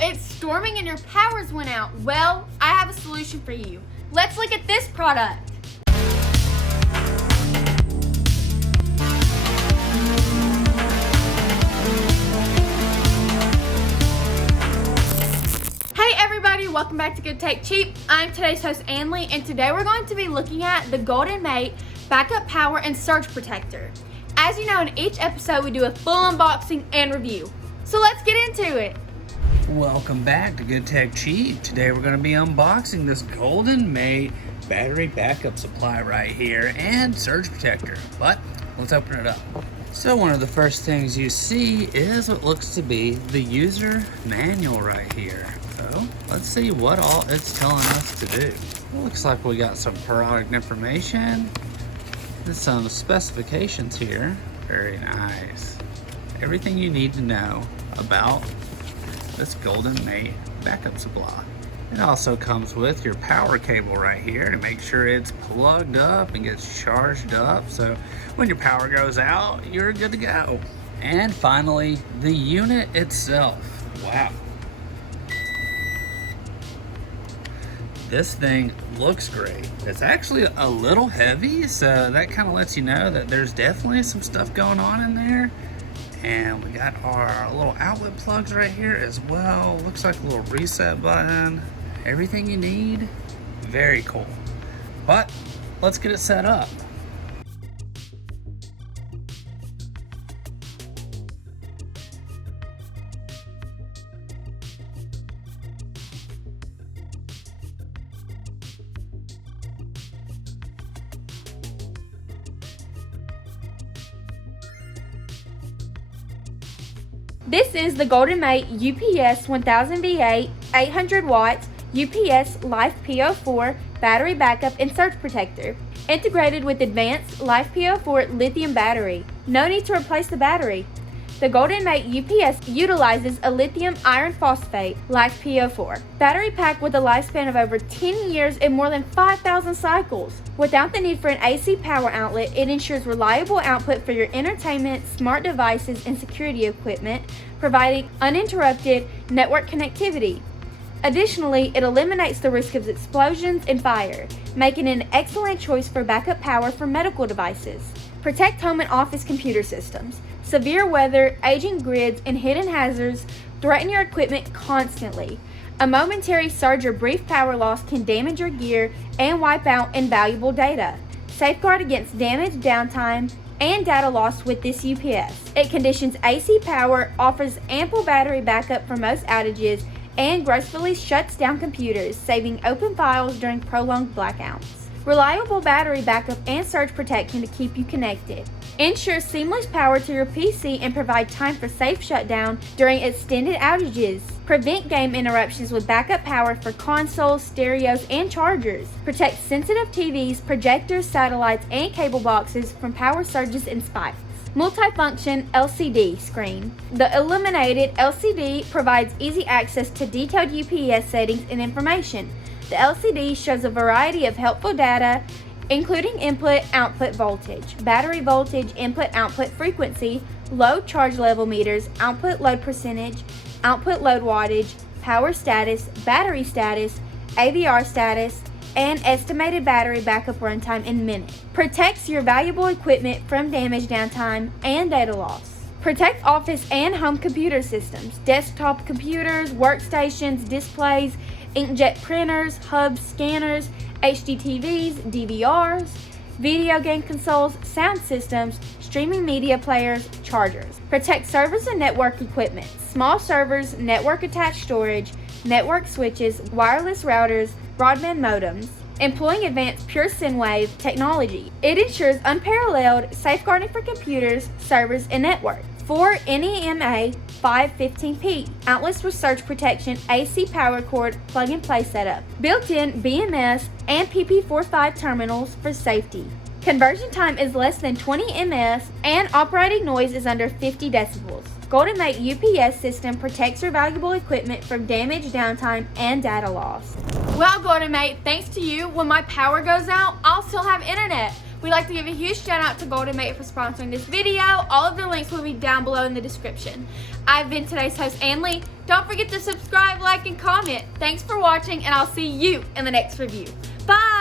it's storming and your powers went out. Well, I have a solution for you. Let's look at this product. Hey everybody, welcome back to Good Tech Cheap. I'm today's host Anley, and today we're going to be looking at the GoldenMate Backup Power and Surge Protector. As you know, in each episode we do a full unboxing and review. So let's get into it. Welcome back to Good Tech Cheap. Today we're going to be unboxing this GoldenMate battery backup supply right here and surge protector. But let's open it up. So one of the first things you see is what looks to be the user manual right here. So let's see what all it's telling us to do. It looks like we got some product information. There's some specifications here. Very nice. Everything you need to know about this GoldenMate backup supply. It also comes with your power cable right here to make sure it's plugged up and gets charged up, so when your power goes out, you're good to go. And finally, the unit itself. Wow. This thing looks great. It's actually a little heavy, so that kind of lets you know that there's definitely some stuff going on in there. And we got our little outlet plugs right here as well. Looks like a little reset button. Everything you need. Very cool. But let's get it set up. This is the GoldenMate UPS 1000 VA 800 watts UPS Life PO4 battery backup and surge protector, integrated with advanced Life PO4 lithium battery. No need to replace the battery. The GoldenMate UPS utilizes a lithium iron phosphate Life PO4 battery pack with a lifespan of over 10 years and more than 5,000 cycles. Without the need for an AC power outlet, it ensures reliable output for your entertainment, smart devices, and security equipment, providing uninterrupted network connectivity. Additionally, it eliminates the risk of explosions and fire, making it an excellent choice for backup power for medical devices. Protect home and office computer systems. Severe weather, aging grids, and hidden hazards threaten your equipment constantly. A momentary surge or brief power loss can damage your gear and wipe out invaluable data. Safeguard against damage, downtime, and data loss with this UPS. It conditions AC power, offers ample battery backup for most outages, and gracefully shuts down computers, saving open files during prolonged blackouts. Reliable battery backup and surge protection to keep you connected. Ensure seamless power to your PC and provide time for safe shutdown during extended outages. Prevent game interruptions with backup power for consoles, stereos, and chargers. Protect sensitive TVs, projectors, satellites, and cable boxes from power surges and spikes. Multifunction LCD screen. The illuminated LCD provides easy access to detailed UPS settings and information. The LCD shows a variety of helpful data, including input-output voltage, battery voltage, input-output frequency, load charge level meters, output load percentage, output load wattage, power status, battery status, AVR status, and estimated battery backup runtime in minutes. Protects your valuable equipment from damage, downtime, and data loss. Protect office and home computer systems, desktop computers, workstations, displays, inkjet printers, hubs, scanners, HD TVs, DVRs, video game consoles, sound systems, streaming media players, chargers. Protect servers and network equipment, small servers, network attached storage, network switches, wireless routers, broadband modems. Employing advanced pure SendWave technology, it ensures unparalleled safeguarding for computers, servers, and network. 4 NEMA 515P outlets with surge protection, AC power cord plug-and-play setup, built-in BMS and PP45 terminals for safety. Conversion time is less than 20 ms and operating noise is under 50 decibels. GoldenMate UPS system protects your valuable equipment from damage, downtime, and data loss. Well, GoldenMate, thanks to you, when my power goes out, I'll still have internet. We'd like to give a huge shout out to GoldenMate for sponsoring this video. All of the links will be down below in the description. I've been today's host, Anley. Don't forget to subscribe, like, and comment. Thanks for watching, and I'll see you in the next review. Bye!